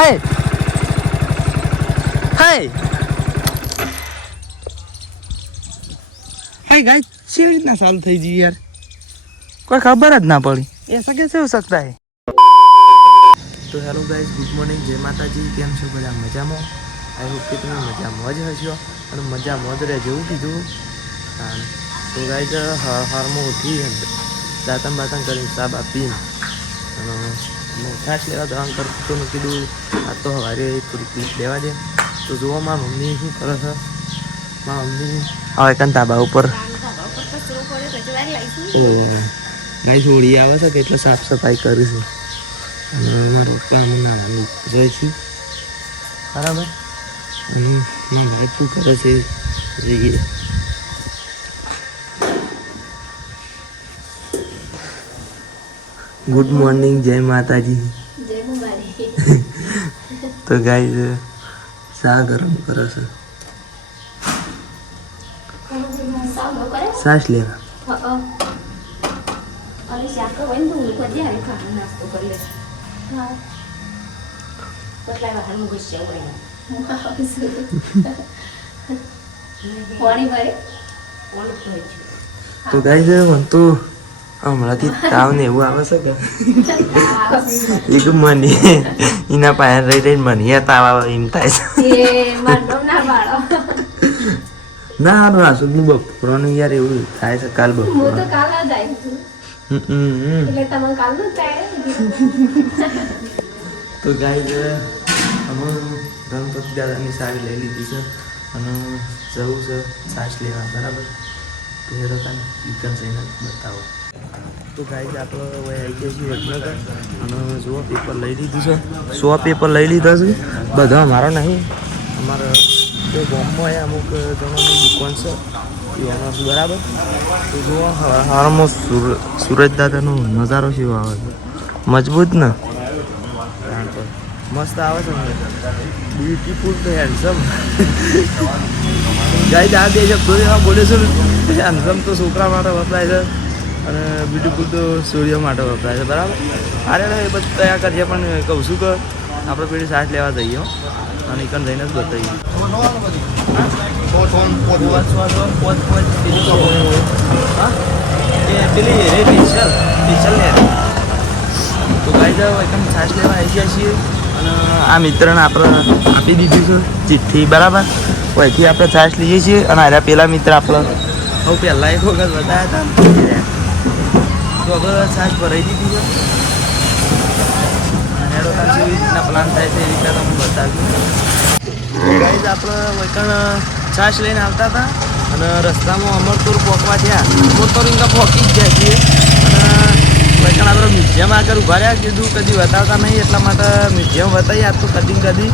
હાય હાય hi guys કેવી રીતના ચાલુ થઈ ગઈ યાર કોઈ ખબર જ ના પડી ऐसा कैसे हो सकता है તો હેલો ગાઈસ ગુડ મોર્નિંગ જય માતાજી કેમ છો બધા મજામાં આઈ હોપ કે તમે મજામાં જ હશો અને મજામાં જ રહેજો એવું કીધું તો ગાઈસ હારમાં ઉઠી દાતમ બાતમ કરીને સાબ આપીને અને ખાસ લેવા દવાન કરતો તો મેં કીધું આ તો સવારે થોડી ક્લિપ લેવા દે તો જોવા મારા મમ્મી શું કરે છે મારા મમ્મી હવે કાન ધાબા ઉપર ગાઈસ હોળી આવે છે કે એટલે સાફ સફાઈ કરીશું અને મારા પપ્પા અમે નાવાનું જાય છે બરાબર મારા ભાઈ શું કરે છે જોઈએ ગુડ મોર્નિંગ જય માતાજી જય મુબારક તો ગાઈસ શા ગરમ કરે છે સાસ લેવા અને શાક વંદુ કો જાય ખાવા નાસ્તો કરી લે હા કેટલા વાહન ગુસ્સે હોય પાણી ભરે તો ગાઈસ મને તો હમણાંથી તાવ ને એવું આવે છે કે એક મને એના પાસે રહી રહીને મને તાવ આવે એમ થાય છે ના ના સુધનું બપોરનું યાર એવું થાય છે કાલ બપોર હું તો કાલ જ આવી છું એટલે તમે કાલ નું થાય તો ગાઈસ અમે ગણપતિ દાદાની સાડી લઈ લીધી છે અને જવું છે સાસ લેવા બરાબર તો એ લોકોને ઈકન જઈને બતાવો તો ગાઈસ આપણે હવે આવી ગયા છીએ વડનગર અને જુઓ પેપર લઈ લીધું છે 100 પેપર લઈ લીધા છે બધા અમારા નહીં અમારા તો ગામમાં અમુક જણાની દુકાન છે પીવાનો છે બરાબર તો જુઓ હારમાં સુરજ દાદાનો નજારો કેવો આવે છે મજબૂત ને મસ્ત આવે છે બ્યુટીફુલ તો હેન્ડસમ ગાઈસ આ બે શબ્દો એવા બોલે છે હેન્ડસમ તો છોકરા માટે વપરાય છે અને બ્યુટીફુલ તો સૂર્ય માટે વપરાય છે બરાબર અરે એ બધું તૈયાર કરીએ પણ કહું છું કે આપણે પેલી સાસ લેવા જઈએ અને એકન જઈને જ બતાવીએ પેલી સ્પેશિયલ લે તો ગાઈસ એકદમ સાસ લેવા આવી ગયા છીએ અને આ મિત્રને આપણે આપી દીધું છે ચિઠ્ઠી બરાબર અહીંથી આપણે છાશ લઈએ છીએ અને આર્યા પેલા મિત્ર આપણે હવે પહેલાં એક વખત બતાવ્યા હતા તો હવે છાશ ભરાઈ દીધી છે હેડો કેવી રીતના પ્લાન થાય છે એ રીતના તમને બતાવ્યું ગાઈઝ આપણે વૈકણ છાશ લઈને આવતા હતા અને રસ્તામાં અમરતુર પહોંચવા થયા અમરતુર ઇન્કા પહોંચી જ ગયા છીએ અને વૈકણ આપણે મ્યુઝિયમ આગળ ઉભા રહ્યા કીધું કદી બતાવતા નહીં એટલા માટે મ્યુઝિયમ બતાવીએ આજ તો કદી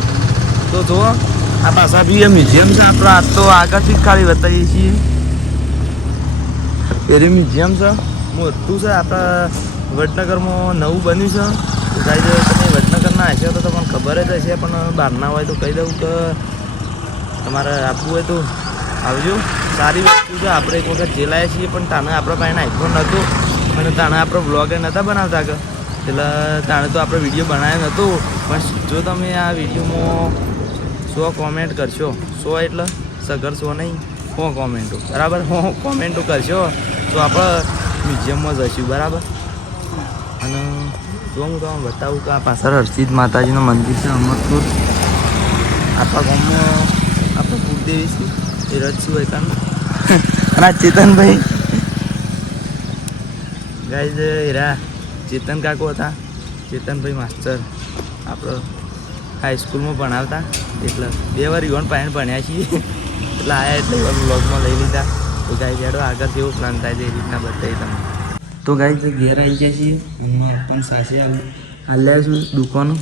તો જુઓ આ પાછા બી એ મ્યુઝિયમ છે આપણે આજ તો આગળથી જ ખાલી બતાવીએ છીએ એ મ્યુઝિયમ છે મોટું છે આપણા વડનગરમાં નવું બન્યું છે ગાઈઝ તમે વડનગરના હશો તો તમને ખબર જ હશે પણ બહારના હોય તો કહી દઉં કે તમારે આપવું હોય તો આવજો સારી વસ્તુ છે આપણે એક વખત જેલાયા છીએ પણ તાણે આપણા પાસે આઈફોન નહોતો અને તાણે આપણે બ્લોગ નહોતા બનાવતા કે એટલે તાણે તો આપણે વિડીયો બનાવ્યો નહોતો પણ જો તમે આ વિડીયોમાં 100 કોમેન્ટ કરશો 100 એટલે સગર 100 નહીં 100 કોમેન્ટો બરાબર 100 કોમેન્ટો કરશો તો આપણે મ્યુઝિયમમાં જઈશું બરાબર અને જો હું તમને બતાવું કે આ પાછળ હરસિદ્ધ માતાજીનું મંદિર છે અમરપુર આપણા ગામમાં આપણે કુળદેવી છે એ રજ છું એકાનું અને આ ચેતનભાઈ ગાઈઝ હીરા ચેતન કાકો હતા ચેતનભાઈ માસ્ટર આપણે હાઈસ્કૂલમાં ભણાવતા એટલે 2 વાર યુવાન પાયણ ભણ્યા છીએ એટલે આયા એટલે બ્લોગમાં લઈ લીધા તો ગાઈઝ હેડો આગળ કેવો પ્લાન થાય છે એ રીતના બતાવી તમે તો ગાઈઝ ઘેર આવી ગયા છીએ હું પણ સાસે હાલ્યા છું દુકાનો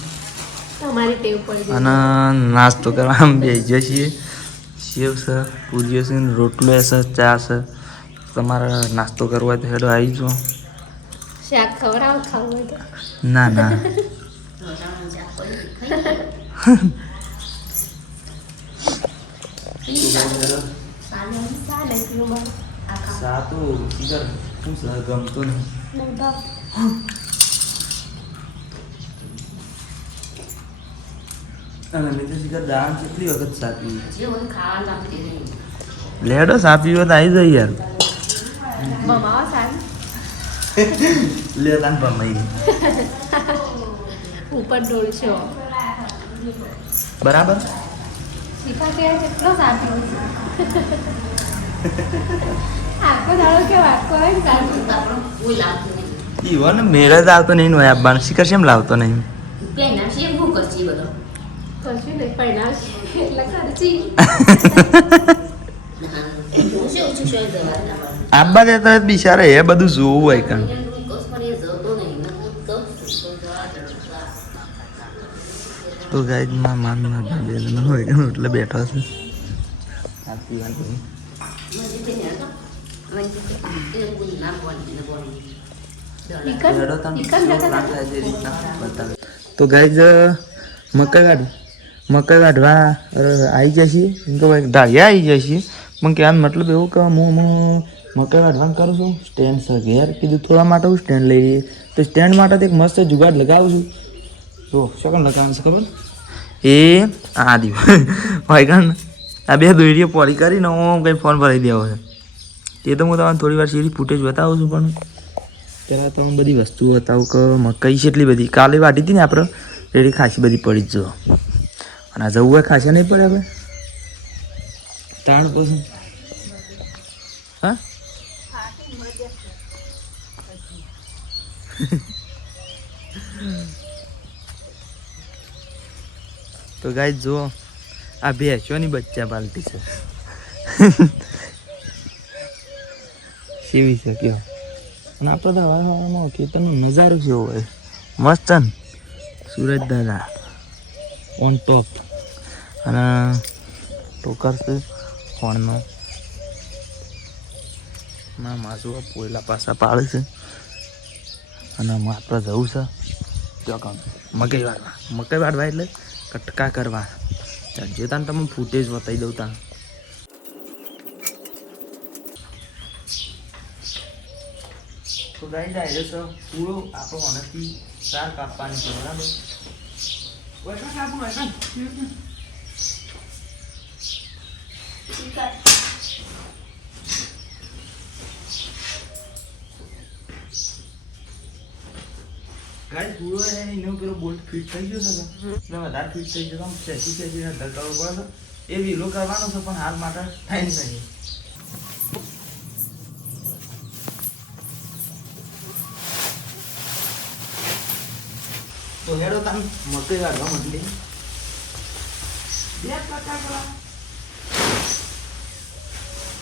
અને નાસ્તો કરવા આમ બેસી ગયા છીએ સેવ છે પૂરીઓ છે રોટલો છે ચા છે તમારે નાસ્તો કરવો હોય તો હેડો આવી જો શાક ખવડાવ ખાવું હોય તો ના ના સાતું શું છે ગમતું નહીં અને મેં તો શીખર દાળ કેટલી વખત સાપી જે હું ખાવાનું આપી દે લેડો સાપી વખત આવી જાય યાર મમાવા સારું લે તાન ભમાઈ ઉપર ડોલશો બરાબર શીખા કે કેટલો સાપી આખો દાડો કેવો આખો હોય ને સાપી આપણો કોઈ લાવતું નહીં ઈવો ને મેળે જ આવતો નહીં હોય આપવાનું શીખર શેમ લાવતો નહીં પેના છે શું કરશે બધો કશું નહીં પહેણાશ એટલે ખર્ચી શું શું શું દવા આબા દેતો હોય તો બિચારે એ બધું જોવું હોય કાં તો ગાઈડ માં માનના ભાઈ હોય કે એટલે બેઠો છે તો ગાઈડ મકાઈ કાઢવા આવી જશે એમ તો ઢાળિયા આવી જશે પણ કહેવાનો મતલબ એવું કે હું મકાઈ કાઢવાનું કરું છું સ્ટેન્ડ છે ઘેર કીધું થોડા માટે હું સ્ટેન્ડ લઈ લઈએ તો સ્ટેન્ડ માટે તો એક મસ્ત જુગાડ લગાવું છું તો શું કામ લગાવવાનું છે ખબર એ આ દીવ ભાઈ કાન આ બે દોરીઓ પોળી કરીને હું કંઈ ફોન ભરાઈ દેવો છે તે તો હું તમને થોડી વાર સીધી ફૂટેજ બતાવું છું પણ પહેલાં તો હું બધી વસ્તુઓ બતાવું કે મકાઈ છે એટલી બધી કાલે વાટી હતી ને આપણે રેડી ખાસી બધી પડી જ જો અને આ જવું હોય ખાસા નહીં પડે આપણે તાણ પછી હા તો ગાઈસ જો આ ભેંસોની બચ્ચા પાલટી છે સેવી છે કયો અને આપણે તો હવામાં ખેતરનો નજારો કેવો હોય મસ્ત ને સુરજ દાદા ઓન ટોપ અને ટોકર છે ફોનનો ના માસુ પોયલા પાસા પાડે છે અને આપણે જવું છે ત્યાં કામ મકાઈ વાળવા એટલે કટકા કરવા જે તાન તમે ફૂટેજ બતાવી દઉં તાન તો ગાઈ જાય છે પૂરો આપણો ઓનથી ચાર કાપવાની છે બરાબર ગાઈસ પૂરો એનો પેલો બોલ્ટ ફિટ થઈ ગયો છે ને વધારે ફિટ થઈ ગયો તો સેસી ને ધકાવો પડે એ વીલો કરવાનો છે પણ હાલ માટે થાય નહીં તો હેડો તાન મકાઈ કાઢવા મંડી બે કટા કરવા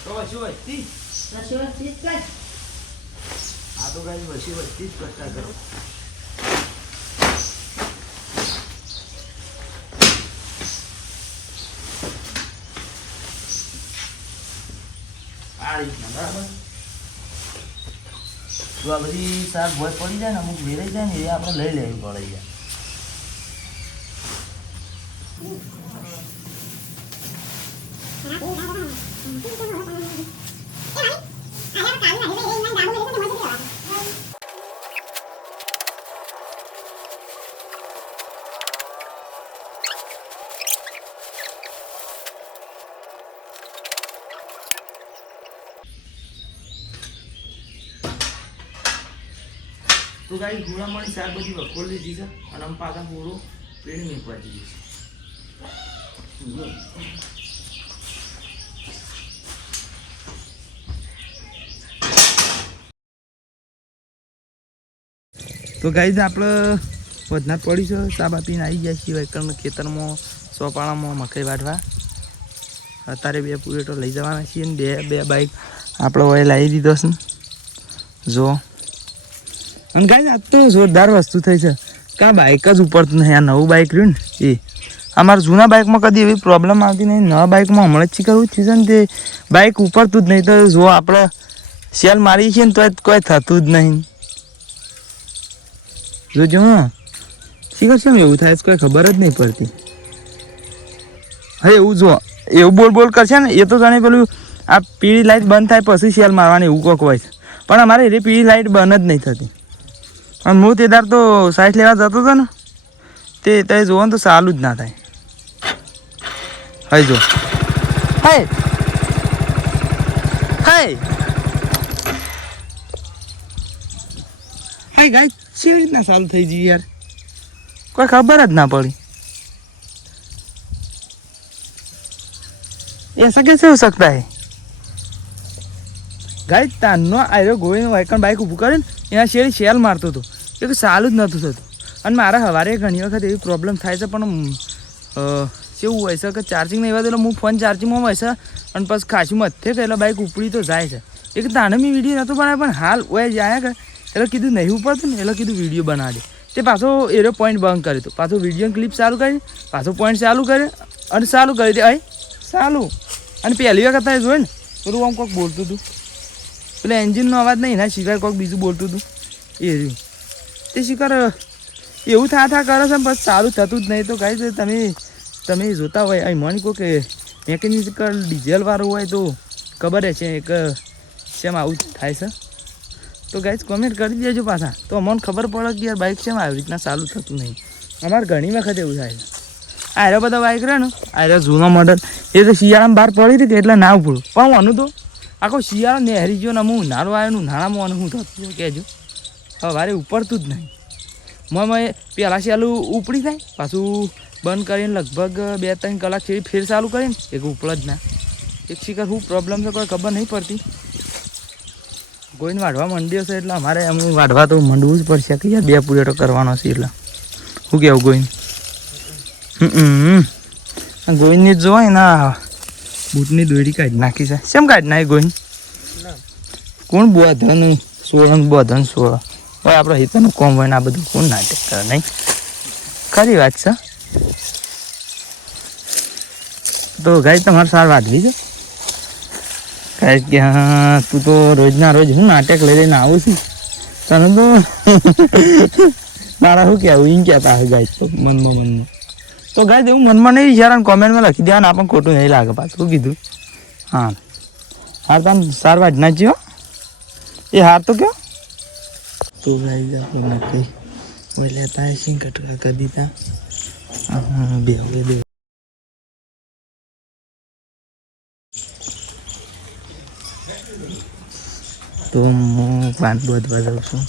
તો શું હતી આ તો ગાઈસ વસી વસ્તી જ કટા કરો બરાબર જો આ બધી શાક ભોય પડી જાય ને અમુક વેરાઈ જાય ને એ આપણે લઈ લેવી પડે જાય તો ગાઈ ગુણામણી શાકભાજી વખોળ લીધી છે અને આમ પાછા પૂરો પેડ મેકવા દીધી છે તો ગાઈ આપણે વધના પડી છે ચા પીને આવી જાય છીએ વૈકણ ખેતરમાં સોપાળામાં મકાઈ વાઢવા અત્યારે બે પૂરેટો લઈ જવાના છીએ ને બે બાઈક આપણે હવે લાવી દીધો છે જો અને ગાઈસ આ તો જોરદાર વસ્તુ થઈ છે કે આ બાઇક જ ઉપડતું નહીં આ નવું બાઇક રહ્યું ને એ અમારા જૂના બાઇકમાં કદી એવી પ્રોબ્લેમ આવતી નહીં નવા બાઇકમાં હમણાં જ શીખવું જ છે ને તે બાઇક ઉપડતું જ નહીં તો જો આપણે સેલ મારી છીએ ને તો કોઈ થતું જ નહીં જોજો હા શીખર છે એવું થાય કોઈ ખબર જ નહીં પડતી હા એવું જો એવું બોલ કરશે ને એ તો જાણે પેલું આ પીળી લાઇટ બંધ થાય પછી સેલ મારવાની એવું કોક હોય છે પણ અમારે એ પીળી લાઇટ બંધ જ નહીં થતી અને હું તે દાર તો સાઈડ લેવા જતો હતો ને તે જોવો ને તો ચાલુ જ ના થાય હઈ જો હે હે હાય ગાય કેવી રીતના ચાલુ થઈ ગઈ યાર કોઈ ખબર જ ના પડી ऐसा कैसे हो सकता है गाइस તાનો આયરો ગોઈને વાયકણ બાઈક ઊભું કરે ને એના શેરી શેલ મારતો હતો એ તો ચાલુ જ નહોતું થતું અને મારા સવારે ઘણી વખત એવી પ્રોબ્લેમ થાય છે પણ કેવું હોય છે કે ચાર્જિંગ નહીં હોય તો હું ફોન ચાર્જિંગમાં હોય છે અને પછી ખાસું મથે કે એટલે બાઈક ઉપડી તો જાય છે એક તાને મેં વિડીયો નહોતો બનાવ્યો પણ હાલ ઓય જાય કે એટલે કીધું નહીં ઉપડતું ને એટલે કીધું વિડીયો બનાવજે તે પાછો એરો પોઈન્ટ બંધ કર્યો હતો પાછો વિડીયો ક્લિપ ચાલુ કરી પાછો પોઈન્ટ ચાલુ કર્યો અને ચાલુ કરી દે અહીં ચાલુ અને પહેલી વખત થાય જોઈ ને પેલું આમ કોઈક બોલતું હતું પેલા એન્જિનનો અવાજ નહીં એના સિવાય કોઈક બીજું બોલતું હતું એ રહ્યું તે શિકાર એવું થા કરે છે બસ ચાલુ થતું જ નહીં તો કાંઈ છે તમે જોતા હોય અહીં મને કહો કે મેકેનિકલ ડીઝલવાળું હોય તો ખબર છે કે શેમ આવું થાય છે તો ગાઈઝ કોમેન્ટ કરી દેજો પાછા તો અમને ખબર પડે કે યાર બાઇક શેમ આવી રીતના ચાલુ થતું નહીં અમારે ઘણી વખત એવું થાય છે આયરા બધા બાઇક રહે ને આયરા જૂનો મોડલ એ તો શિયાળામાં બહાર પડી હતી કે એટલે ના ઉપડું પણ આનું તો આખો શિયાળો નેહરી ગયો ને હું ઉનાળો આવ્યો ને ઉનાળામાં અને હું થતું કહેજો સવારે ઉપડતું જ નહીં મેં પહેલાં ચાલું ઉપડી જાય પાછું બંધ કરીને લગભગ 2-3 કલાક જેવી ફેર ચાલુ કરીને એક ઉપડ જ ના એક શિકાર શું પ્રોબ્લેમ છે કોઈ ખબર નહીં પડતી કોઈને વાઢવા માંડ્યો છે એટલે અમારે એમ વાઢવા તો માંડવું જ પડશે કે યાર 2 પૂરેટો કરવાનો છે એટલે શું કહેવું ગોઈને ગોઈનની જ જોવાય ના બૂટની દોરી કાઢી નાખી છે કેમ કાઢી નાખી ગોઈન કોણ બોધન 16 હોય આપણે હિતનું કોમ હોય ને આ બધું કોણ નાટક કરે નહીં ખરી વાત છે તો ગાય તમારે સાર વાંધવી છે કારણ કે હા તું તો રોજના રોજ હું નાટક લઈ લઈને આવું છું તને તો મારા શું કહેવું એમ કહેતા હોય ગાય તો મનમાં તો ગાય એવું મનમાં નહીં વિચારણ કોમેન્ટમાં લખી દેવાનું આપણને ખોટું નહીં લાગે પાછું કીધું હા હાર તમે સાર વાજ ના જ્યો એ હાર તો કયો તો ગાય આપણે નક્કી ઓય લેતા સિંહ કટકા કરી દીધા બે તો હું પાન બોધવા જાઉં છું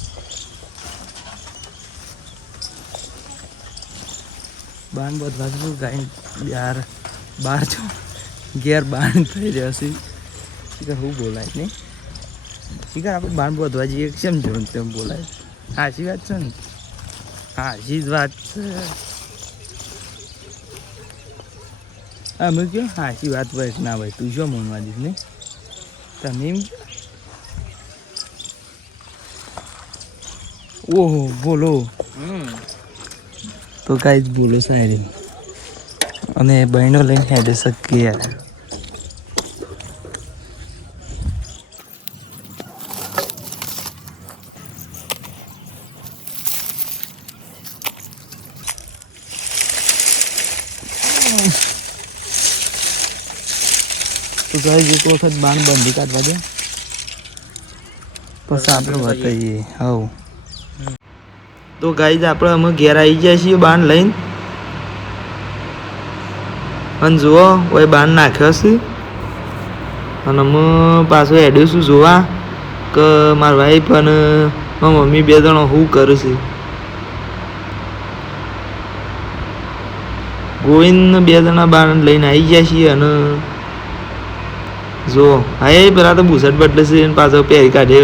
બાન બોધવા જાઉં ગાય યાર બહાર છો ઘેર બાન થઈ રહ્યો છે શીખર હું બોલાય નહીં શીખર આપણે બાન બોધવા જઈએ કેમ જો તેમ બોલાય સાચી વાત છે ને સાચી જ વાત છે અમે કહો સાચી વાત હોય ના ભાઈ તું શું મનવા દઈશ નહીં તમે એમ ઓહો બોલો તો કાંઈ જ બોલો સાહેબ અને બહેનો લઈને હેડે શકીએ યાર તો ગાઈસ એક વખત બાણ બંધી કાઢવા દે પછી આપણે બતાવીએ હવ તો ગાઈસ આપણે અમે ઘેર આવી ગયા છીએ બાણ લઈને અને જુઓ કોઈ બાણ નાખ્યો છે અને અમે પાછું હેડ્યું છું જોવા કે મારા વાઈફ અને મારી મમ્મી 2 જણો શું કરે છે ગોવિંદ 2 જણા બાણ લઈને આવી ગયા છીએ અને જો હા એ પેલા તો બુસટ બદલે છે અને પાછો પહેરી કાઢે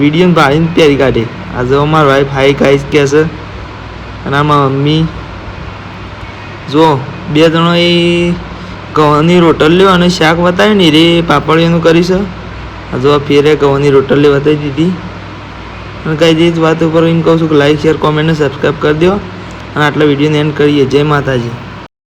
વિડીયો ભાળીને પહેરી કાઢે આ જો મારા વાઈફ હાઈ ગાઈસ કહે છે અને આમાં મમ્મી જો 2 જણો એ ઘઉંની રોટલીઓ અને શાક બતાવ્યું ને રે પાપડીઓનું કરી છે આ જો ફેરે ઘઉંની રોટલી બતાવી દીધી અને કઈ જ વાત ઉપર એમ કહું છું કે લાઈક શેર કોમેન્ટ અને સબસ્ક્રાઈબ કરી દો અને આટલા વિડીયોને એન્ડ કરીએ જય માતાજી.